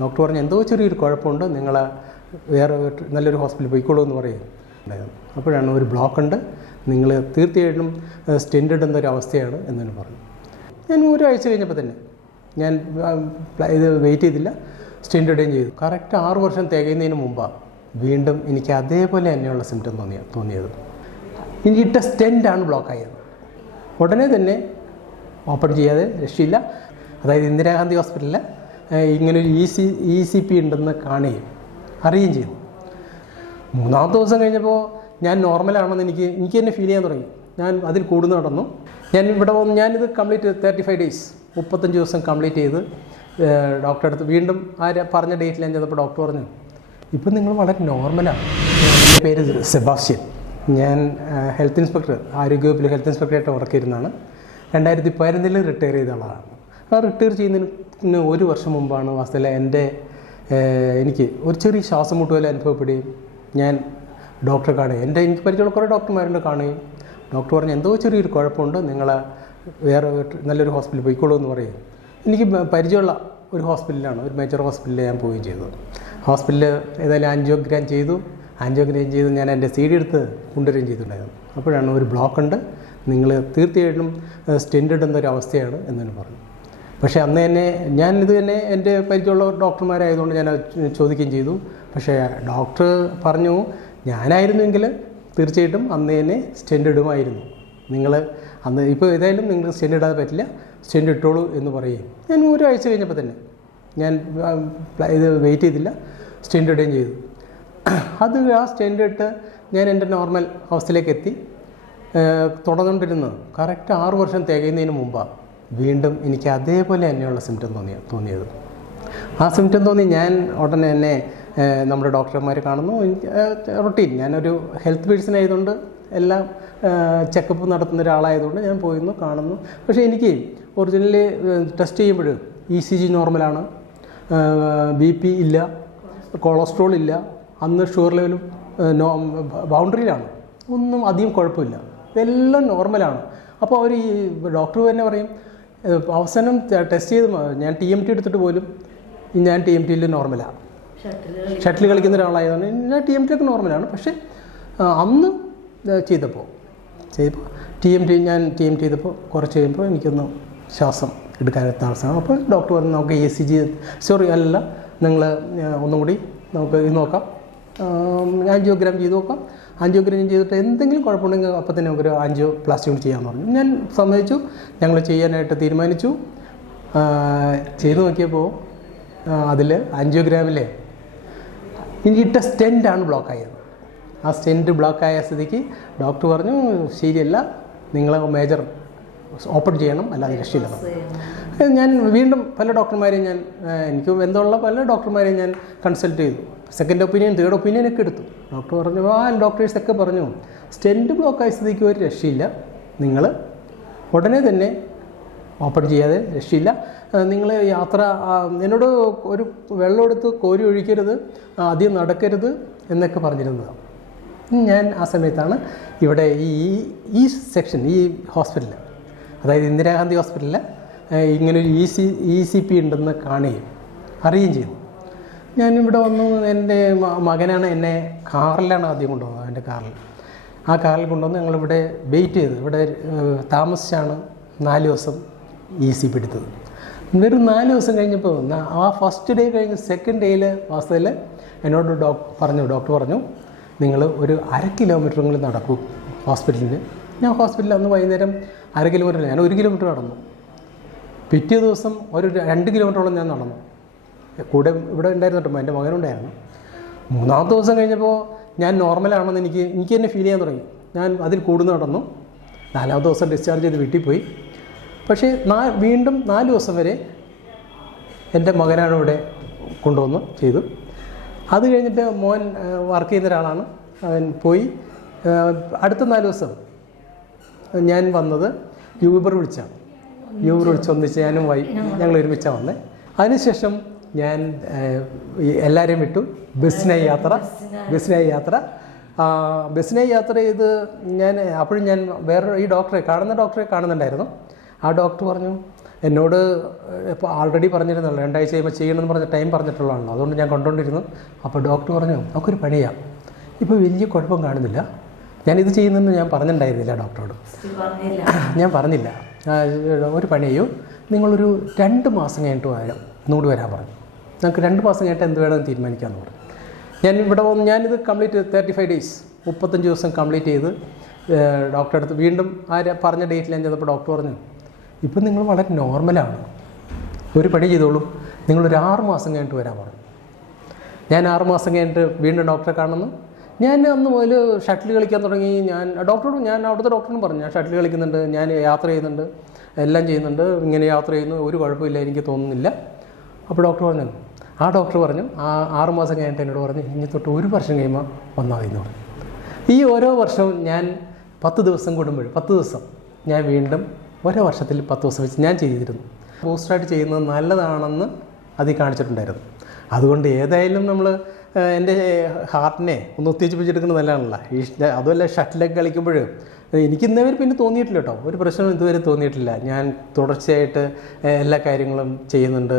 Doctor പറഞ്ഞു എന്തോ ചെറിയൊരു കുഴപ്പമുണ്ട്, നിങ്ങൾ വേറെ നല്ലൊരു ഹോസ്പിറ്റലിൽ പോയിക്കോളൂ എന്ന് പറയും. അപ്പോഴാണ് ഒരു ബ്ലോക്ക് ഉണ്ട്, നിങ്ങൾ തീർച്ചയായിട്ടും സ്റ്റെൻഡ് ഇടുന്ന ഒരു അവസ്ഥയാണ് എന്നു പറഞ്ഞു. ഞാൻ ഒരാഴ്ച കഴിഞ്ഞപ്പോൾ തന്നെ ഞാൻ ഇത് വെയിറ്റ് ചെയ്തില്ല, സ്റ്റെൻഡ് ഇടുകയും ചെയ്തു. കറക്റ്റ് 6 വർഷം തികയുന്നതിന് മുമ്പാണ് വീണ്ടും എനിക്ക് അതേപോലെ തന്നെയുള്ള സിംറ്റം തോന്നിയത്. എനിക്ക് ഇട്ട സ്റ്റെൻഡാണ് ബ്ലോക്കായത്. ഉടനെ തന്നെ ഓപ്പൺ ചെയ്യാതെ രക്ഷയില്ല. അതായത് ഇന്ദിരാഗാന്ധി ഹോസ്പിറ്റലിൽ ഇങ്ങനൊരു ECP ഉണ്ടെന്ന് കാണുകയും അറിയുകയും ചെയ്തു. 3-ാമത്തെ ദിവസം കഴിഞ്ഞപ്പോൾ ഞാൻ നോർമലാണെന്ന് എനിക്ക് തന്നെ ഫീൽ ചെയ്യാൻ തുടങ്ങി. ഞാൻ അതിൽ കൂടുന്നു നടന്നു. ഞാനിത് കംപ്ലീറ്റ് 35 ഡേയ്സ് 35 ദിവസം കംപ്ലീറ്റ് ചെയ്ത് ഡോക്ടറെ അടുത്ത് വീണ്ടും പറഞ്ഞ ഡേറ്റിൽ ഞാൻ ചെന്നപ്പോൾ ഡോക്ടർ പറഞ്ഞു ഇപ്പം നിങ്ങൾ വളരെ നോർമലാണ്. എൻ്റെ പേര് സെബാസ്റ്റ്യൻ. ഞാൻ ഹെൽത്ത് ഇൻസ്പെക്ടർ, ആരോഗ്യവകുപ്പിൽ ഹെൽത്ത് ഇൻസ്പെക്ടറായിട്ട് വർക്ക് ചെയ്യുന്നതാണ്. 2011 റിട്ടയർ ചെയ്ത ആളാണ്. ആ റിട്ടയർ ചെയ്യുന്നതിന് 1 വർഷം മുമ്പാണ് വാസ്തവത്തിൽ എനിക്ക് ഒരു ചെറിയ ശ്വാസം മുട്ട് പോലെ അനുഭവപ്പെടുകയും ഞാൻ ഡോക്ടറെ കാണുകയും എനിക്ക് പരിചയമുള്ള കുറേ ഡോക്ടർമാരുണ്ട് കാണുകയും ഡോക്ടർ പറഞ്ഞു എന്തോ ചെറിയൊരു കുഴപ്പമുണ്ട്, നിങ്ങൾ വേറെ നല്ലൊരു ഹോസ്പിറ്റലിൽ പോയിക്കോളൂ എന്ന് പറയും. എനിക്ക് പരിചയമുള്ള ഒരു ഹോസ്പിറ്റലിലാണ്, ഒരു മേജർ ഹോസ്പിറ്റലിൽ ഞാൻ പോവുകയും ചെയ്തു. ഹോസ്പിറ്റലിൽ ഏതായാലും ആൻജിയോഗ്രാം ചെയ്തു ഞാൻ എൻ്റെ CD എടുത്ത് കൊണ്ടുവരികയും ചെയ്തിട്ടുണ്ടായിരുന്നു. അപ്പോഴാണ് ഒരു ബ്ലോക്ക് ഉണ്ട്, നിങ്ങൾ തീർച്ചയായിട്ടും സ്റ്റെൻഡ് ഇടുന്ന ഒരു അവസ്ഥയാണ് എന്നു പറഞ്ഞു. പക്ഷേ അന്ന് തന്നെ ഞാനിത് തന്നെ എൻ്റെ പരിചയമുള്ള ഡോക്ടർമാരായതുകൊണ്ട് ഞാൻ ചോദിക്കുകയും ചെയ്തു. പക്ഷേ ഡോക്ടർ പറഞ്ഞു ഞാനായിരുന്നെങ്കിൽ തീർച്ചയായിട്ടും അന്ന് തന്നെ സ്റ്റെൻഡ് ഇടുമായിരുന്നു. നിങ്ങൾ അന്ന് ഇപ്പോൾ ഏതായാലും നിങ്ങൾ സ്റ്റെൻഡ് ഇടാതെ പറ്റില്ല, സ്റ്റെൻഡ് ഇട്ടോളൂ എന്ന് പറയുകയും ഞാൻ ഒരാഴ്ച കഴിഞ്ഞപ്പോൾ തന്നെ ഞാൻ ഇത് വെയിറ്റ് ചെയ്തില്ല, സ്റ്റെൻഡ് ഇടുകയും ചെയ്തു. ആ സ്റ്റെൻഡ് ഇട്ട് ഞാൻ എൻ്റെ നോർമൽ അവസ്ഥയിലേക്ക് എത്തി. തുടർന്നുകൊണ്ടിരുന്നത് കറക്റ്റ് 6 വർഷം തികയുന്നതിന് മുമ്പാണ് വീണ്ടും എനിക്ക് അതേപോലെ തന്നെയുള്ള സിംറ്റം തോന്നിയത്. ആ സിംറ്റം തോന്നി ഞാൻ ഉടനെ തന്നെ നമ്മുടെ ഡോക്ടർമാരെ കാണുന്നു. റൊട്ടീൻ, ഞാനൊരു ഹെൽത്ത് പേഴ്സൺ ആയതുകൊണ്ട് എല്ലാം ചെക്കപ്പ് നടത്തുന്ന ഒരാളായതുകൊണ്ട് ഞാൻ പോയിരുന്നു, കാണുന്നു. പക്ഷേ എനിക്ക് ഒറിജിനലി ടെസ്റ്റ് ചെയ്യുമ്പോൾ ECG നോർമലാണ്, BP ഇല്ല, കൊളസ്ട്രോൾ ഇല്ല, അന്ന് ഷുഗർ ലെവലും ബൗണ്ടറിയിലാണ്, ഒന്നും അധികം കുഴപ്പമില്ല, ഇതെല്ലാം നോർമലാണ്. അപ്പോൾ അവർ ഈ ഡോക്ടർ തന്നെ പറയും അവസാനം ടെസ്റ്റ് ചെയ്ത് ഞാൻ TMT എടുത്തിട്ട് പോലും ഞാൻ TMTയിൽ നോർമലാണ്. ഷട്ടിൽ കളിക്കുന്ന ഒരാളായതുകൊണ്ട് ഞാൻ TMT ഒക്കെ നോർമലാണ്. പക്ഷേ അന്ന് ചെയ്തപ്പോൾ ഞാൻ TMT ചെയ്തപ്പോൾ കുറച്ച് കഴിയുമ്പോൾ എനിക്കൊന്ന് ശ്വാസം എടുക്കാനെത്താൻ അവസാനം. അപ്പോൾ ഡോക്ടർ പറഞ്ഞു നമുക്ക് ECG അല്ല, നിങ്ങൾ ഒന്നും കൂടി നമുക്ക് ഇത് നോക്കാം, ആൻജിയോഗ്രാം ചെയ്ത് നോക്കാം. ആൻജിയോഗ്രാം ചെയ്തിട്ട് എന്തെങ്കിലും കുഴപ്പമുണ്ടെങ്കിൽ അപ്പോൾ തന്നെ നമുക്കൊരു ആൻജിയോപ്ലാസ്റ്റി കൂടി ചെയ്യാമെന്ന് പറഞ്ഞു. ഞാൻ സമ്മതിച്ചു, ഞങ്ങൾ ചെയ്യാനായിട്ട് തീരുമാനിച്ചു. ചെയ്തു നോക്കിയപ്പോൾ അതിൽ ആൻജിയോഗ്രാമിലെ എനിക്ക് ഇട്ട സ്റ്റെൻഡാണ് ബ്ലോക്കായത്. ആ സ്റ്റെൻഡ് ബ്ലോക്കായ സ്ഥിതിക്ക് ഡോക്ടർ പറഞ്ഞു ശരിയല്ല, നിങ്ങൾ മേജർ ഓപ്പൺ ചെയ്യണം, അല്ലാതെ രക്ഷയില്ല. ഞാൻ വീണ്ടും പല ഡോക്ടർമാരെയും എനിക്ക് ബന്ധമുള്ള പല ഡോക്ടർമാരെയും ഞാൻ കൺസൾട്ട് ചെയ്തു. സെക്കൻഡ് ഒപ്പീനിയൻ, തേർഡ് ഒപ്പീനിയൻ ഒക്കെ എടുത്തു. ഡോക്ടർ പറഞ്ഞു ഡോക്ടേഴ്സൊക്കെ പറഞ്ഞു സ്റ്റെൻഡ് ബ്ലോക്കായ സ്ഥിതിക്ക് ഒരു രക്ഷയില്ല, നിങ്ങൾ ഉടനെ തന്നെ ഓപ്പൺ ചെയ്യാതെ രക്ഷയില്ല. നിങ്ങൾ യാത്ര എന്നോട് ഒരു വെള്ളം എടുത്ത് കോരി ഒഴിക്കരുത്, അധികം നടക്കരുത് എന്നൊക്കെ പറഞ്ഞിരുന്നതാണ്. ഞാൻ ആ സമയത്താണ് ഇവിടെ ഈ സെക്ഷൻ, ഈ ഹോസ്പിറ്റലിൽ, അതായത് ഇന്ദിരാഗാന്ധി ഹോസ്പിറ്റലിൽ ഇങ്ങനൊരു ECP ഉണ്ടെന്ന് കാണുകയും അറിയുകയും ചെയ്തു. ഞാനിവിടെ വന്നു. എൻ്റെ മകനാണ് എന്നെ കാറിലാണ് ആദ്യം കൊണ്ടുപോകുന്നത്. എൻ്റെ ആ കാറിൽ കൊണ്ടുവന്ന് ഞങ്ങളിവിടെ വെയിറ്റ് ചെയ്ത് ഇവിടെ താമസിച്ചാണ് 4 ദിവസം ECP എടുത്തത്. വെറും 4 ദിവസം കഴിഞ്ഞപ്പോൾ ആ ഫസ്റ്റ് ഡേ കഴിഞ്ഞ് സെക്കൻഡ് ഡേയിൽ വാസ്തവത്തിൽ എന്നോട് ഡോക്ടർ പറഞ്ഞു നിങ്ങൾ ഒരു 1/2 കിലോമീറ്ററെങ്കിലും നടക്കൂ ഹോസ്പിറ്റലിന്. ഞാൻ ഹോസ്പിറ്റലിൽ അന്ന് വൈകുന്നേരം 1/2 കിലോമീറ്റർ, ഞാൻ 1 കിലോമീറ്റർ നടന്നു. പിറ്റേ ദിവസം ഒരു 2 കിലോമീറ്ററോളം ഞാൻ നടന്നു. കൂടെ ഇവിടെ ഉണ്ടായിരുന്നു കേട്ടോ, എൻ്റെ മകനുണ്ടായിരുന്നു. 3-ാമത്തെ ദിവസം കഴിഞ്ഞപ്പോൾ ഞാൻ നോർമലാണെന്ന് എനിക്ക് തന്നെ ഫീൽ ചെയ്യാൻ തുടങ്ങി. ഞാൻ അതിൽ കൂടുന്നു നടന്നു. 4-ാമത്തെ ദിവസം ഡിസ്ചാർജ് ചെയ്ത് വീട്ടിൽ പോയി. പക്ഷേ വീണ്ടും 4 ദിവസം വരെ എൻ്റെ മകനാണ് ഇവിടെ കൊണ്ടുവന്ന് ചെയ്തു. അത് കഴിഞ്ഞിട്ട് മോൻ വർക്ക് ചെയ്യുന്ന ഒരാളാണ്, അവൻ പോയി. അടുത്ത 4 ദിവസം ഞാൻ വന്നത് യൂബർ വിളിച്ചാണ്. ഒന്നിച്ച് ഞങ്ങൾ ഒരുമിച്ചാണ് വന്നത്. അതിനുശേഷം ഞാൻ എല്ലാവരെയും വിട്ടു. ബസ്സിനായി യാത്ര ചെയ്ത് അപ്പോഴും ഞാൻ വേറെ ഈ ഡോക്ടറെ കാണുന്നുണ്ടായിരുന്നു. ആ ഡോക്ടർ പറഞ്ഞു എന്നോട് ഇപ്പോൾ ആൾറെഡി പറഞ്ഞിരുന്നല്ലോ 2 ആഴ്ച കഴിയുമ്പോൾ ചെയ്യണമെന്ന് പറഞ്ഞ ടൈം പറഞ്ഞിട്ടുള്ളതാണല്ലോ. അതുകൊണ്ട് ഞാൻ കൊണ്ടുകൊണ്ടിരുന്നു. അപ്പോൾ ഡോക്ടർ പറഞ്ഞു നമുക്കൊരു പണിയാം, ഇപ്പോൾ വലിയ കുഴപ്പം കാണുന്നില്ല. ഞാനിത് ചെയ്യുന്നതെന്ന് ഞാൻ പറഞ്ഞിട്ടുണ്ടായിരുന്നില്ല ഡോക്ടറോട്, ഞാൻ പറഞ്ഞില്ല. ഒരു പണി ചെയ്യൂ, നിങ്ങളൊരു 2 മാസം കഴിഞ്ഞിട്ട് ഇങ്ങോട്ട് വരാൻ പറഞ്ഞു. നമുക്ക് 2 മാസം കഴിഞ്ഞിട്ട് എന്ത് വേണമെന്ന് തീരുമാനിക്കാമെന്ന് പറഞ്ഞു. ഞാൻ ഇവിടെ വന്ന് ഞാനിത് കംപ്ലീറ്റ് 35 ഡേയ്സ് 35 ദിവസം കംപ്ലീറ്റ് ചെയ്ത് ഡോക്ടറെ അടുത്ത് വീണ്ടും പറഞ്ഞ ഡേറ്റിൽ ഞാൻ ചെന്നപ്പോൾ ഡോക്ടർ പറഞ്ഞു ഇപ്പം നിങ്ങൾ വളരെ നോർമലാണ്, ഒരു പണി ചെയ്തോളൂ, നിങ്ങളൊരു 6 മാസം കഴിഞ്ഞിട്ട് വരാൻ പറഞ്ഞു. ഞാൻ 6 മാസം കഴിഞ്ഞിട്ട് വീണ്ടും ഡോക്ടറെ കാണുന്നു. ഞാൻ അന്ന് മുതൽ ഷട്ടിൽ കളിക്കാൻ തുടങ്ങി. ഞാൻ അവിടുത്തെ ഡോക്ടറിനും പറഞ്ഞു ഞാൻ ഷട്ടിൽ കളിക്കുന്നുണ്ട്, ഞാൻ യാത്ര ചെയ്യുന്നുണ്ട്, എല്ലാം ചെയ്യുന്നുണ്ട്, ഇങ്ങനെ യാത്ര ചെയ്യുന്നു, ഒരു കുഴപ്പമില്ല, എനിക്ക് തോന്നുന്നില്ല. അപ്പോൾ ഡോക്ടർ പറഞ്ഞു, ആ ഡോക്ടർ പറഞ്ഞു 6 മാസം കഴിഞ്ഞിട്ട് എന്നോട് പറഞ്ഞു ഇനി തൊട്ട് 1 വർഷം കഴിയുമ്പോൾ വന്നാൽ മതി എന്ന് പറഞ്ഞു. ഈ ഓരോ വർഷവും ഞാൻ 10 ദിവസം കൂടുമ്പോൾ 10 ദിവസം ഞാൻ വീണ്ടും ഓരോ വർഷത്തിൽ 10 ദിവസം വെച്ച് ഞാൻ ചെയ്തിരുന്നു. ബൂസ്റ്ററായിട്ട് ചെയ്യുന്നത് നല്ലതാണെന്ന് അതിൽ കാണിച്ചിട്ടുണ്ടായിരുന്നു. അതുകൊണ്ട് ഏതായാലും നമ്മൾ എൻ്റെ ഹാർട്ടിനെ ഒന്ന് ഉത്തേജിപ്പിച്ചെടുക്കുന്നത് നല്ലതാണല്ലോ. അതുമല്ല ഷട്ടിലൊക്കെ കളിക്കുമ്പോൾ എനിക്ക് ഇന്നേവരെ പിന്നെ തോന്നിയിട്ടില്ല കേട്ടോ, ഒരു പ്രശ്നം ഇതുവരെ തോന്നിയിട്ടില്ല. ഞാൻ തുടർച്ചയായിട്ട് എല്ലാ കാര്യങ്ങളും ചെയ്യുന്നുണ്ട്.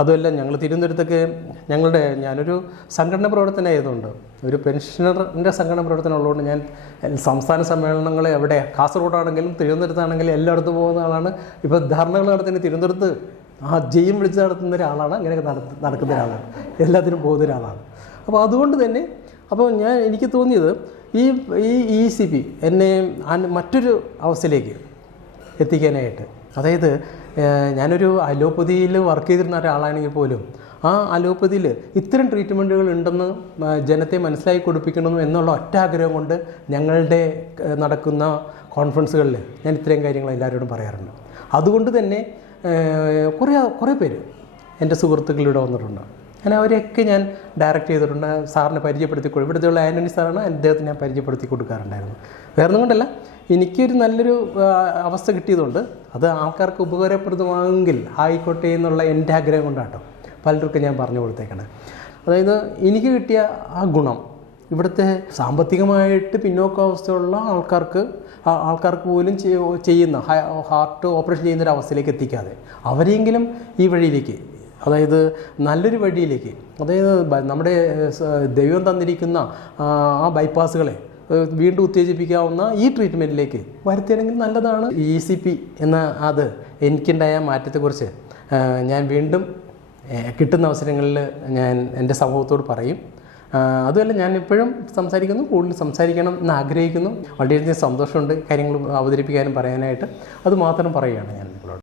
അതുമല്ല ഞങ്ങൾ തിരുവനന്തപുരത്തൊക്കെ ഞാനൊരു സംഘടന പ്രവർത്തനമായതുകൊണ്ട്, ഒരു പെൻഷനറിൻ്റെ സംഘടന പ്രവർത്തനം ഉള്ളതുകൊണ്ട് ഞാൻ സംസ്ഥാന സമ്മേളനങ്ങൾ എവിടെ കാസർഗോഡാണെങ്കിലും തിരുവനന്തപുരത്താണെങ്കിലും എല്ലായിടത്തും പോകുന്ന ആളാണ്. ഇപ്പോൾ ധാരണകൾ നടത്തുന്ന തിരുവനന്തപുരത്ത് ജെയ്യും വിളിച്ച് നടത്തുന്ന ഒരാളാണ്, അങ്ങനെയൊക്കെ നടക്കുന്ന ഒരാളാണ്, എല്ലാത്തിനും പോകുന്ന ഒരാളാണ്. അപ്പോൾ അതുകൊണ്ട് തന്നെ എനിക്ക് തോന്നിയത് ഈ ECP എന്നെ മറ്റൊരു അവസ്ഥയിലേക്ക് എത്തിക്കാനായിട്ട്, അതായത് ഞാനൊരു അലോപ്പതിയിൽ വർക്ക് ചെയ്തിരുന്ന ഒരാളാണെങ്കിൽ പോലും ആ അലോപ്പതിയിൽ ഇത്തരം ട്രീറ്റ്മെൻറ്റുകൾ ഉണ്ടെന്ന് ജനത്തെ മനസ്സിലാക്കി കൊടുപ്പിക്കണം എന്നുള്ള ഒറ്റ ആഗ്രഹം കൊണ്ട് ഞങ്ങളുടെ നടക്കുന്ന കോൺഫറൻസുകളിൽ ഞാൻ ഇത്രയും കാര്യങ്ങൾ എല്ലാവരോടും പറയാറുണ്ട്. അതുകൊണ്ട് തന്നെ കുറേ പേര് എൻ്റെ സുഹൃത്തുക്കളിവിടെ വന്നിട്ടുണ്ട്. അവരെയൊക്കെ ഞാൻ ഡയറക്റ്റ് ചെയ്തിട്ടുണ്ട്, സാറിനെ പരിചയപ്പെടുത്തി കൊടുക്കും. ഇവിടുത്തെയുള്ള ആൻ്റണി സാറാണ്, അദ്ദേഹത്തിന് ഞാൻ പരിചയപ്പെടുത്തി കൊടുക്കാറുണ്ടായിരുന്നു. വേറൊന്നും കൊണ്ടല്ല, എനിക്കൊരു നല്ലൊരു അവസ്ഥ കിട്ടിയതുകൊണ്ട് അത് ആൾക്കാർക്ക് ഉപകാരപ്രദമാകുമെങ്കിൽ ആയിക്കോട്ടെ എന്നുള്ള എൻ്റെ ആഗ്രഹം കൊണ്ടാട്ടോ പലർക്കും ഞാൻ പറഞ്ഞു കൊടുത്തേക്കണം. അതായത് എനിക്ക് കിട്ടിയ ആ ഗുണം ഇവിടുത്തെ സാമ്പത്തികമായിട്ട് പിന്നോക്കാവസ്ഥയുള്ള ആൾക്കാർക്ക് പോലും ചെയ്യുന്ന ഹാർട്ട് ഓപ്പറേഷൻ ചെയ്യുന്നൊരവസ്ഥയിലേക്ക് എത്തിക്കാതെ അവരെങ്കിലും ഈ വഴിയിലേക്ക്, അതായത് നല്ലൊരു വഴിയിലേക്ക്, അതായത് നമ്മുടെ ദൈവം തന്നിരിക്കുന്ന ആ ബൈപ്പാസുകളെ വീണ്ടും ഉത്തേജിപ്പിക്കാവുന്ന ഈ ട്രീറ്റ്മെൻറ്റിലേക്ക് വരുത്തിയാണെങ്കിൽ നല്ലതാണ്. ECP എന്ന അത് എനിക്കുണ്ടായ മാറ്റത്തെക്കുറിച്ച് ഞാൻ വീണ്ടും കിട്ടുന്ന അവസരങ്ങളിൽ ഞാൻ എൻ്റെ സമൂഹത്തോട് പറയും. അതുമല്ല ഞാൻ ഇപ്പോഴും സംസാരിക്കുന്നു, കൂടുതൽ സംസാരിക്കണം എന്ന് ആഗ്രഹിക്കുന്നു. വളരെയധികം സന്തോഷമുണ്ട് കാര്യങ്ങൾ അവതരിപ്പിക്കാനും പറയാനായിട്ട്. അത് മാത്രം പറയുകയാണ് ഞാൻ നിങ്ങളോട്.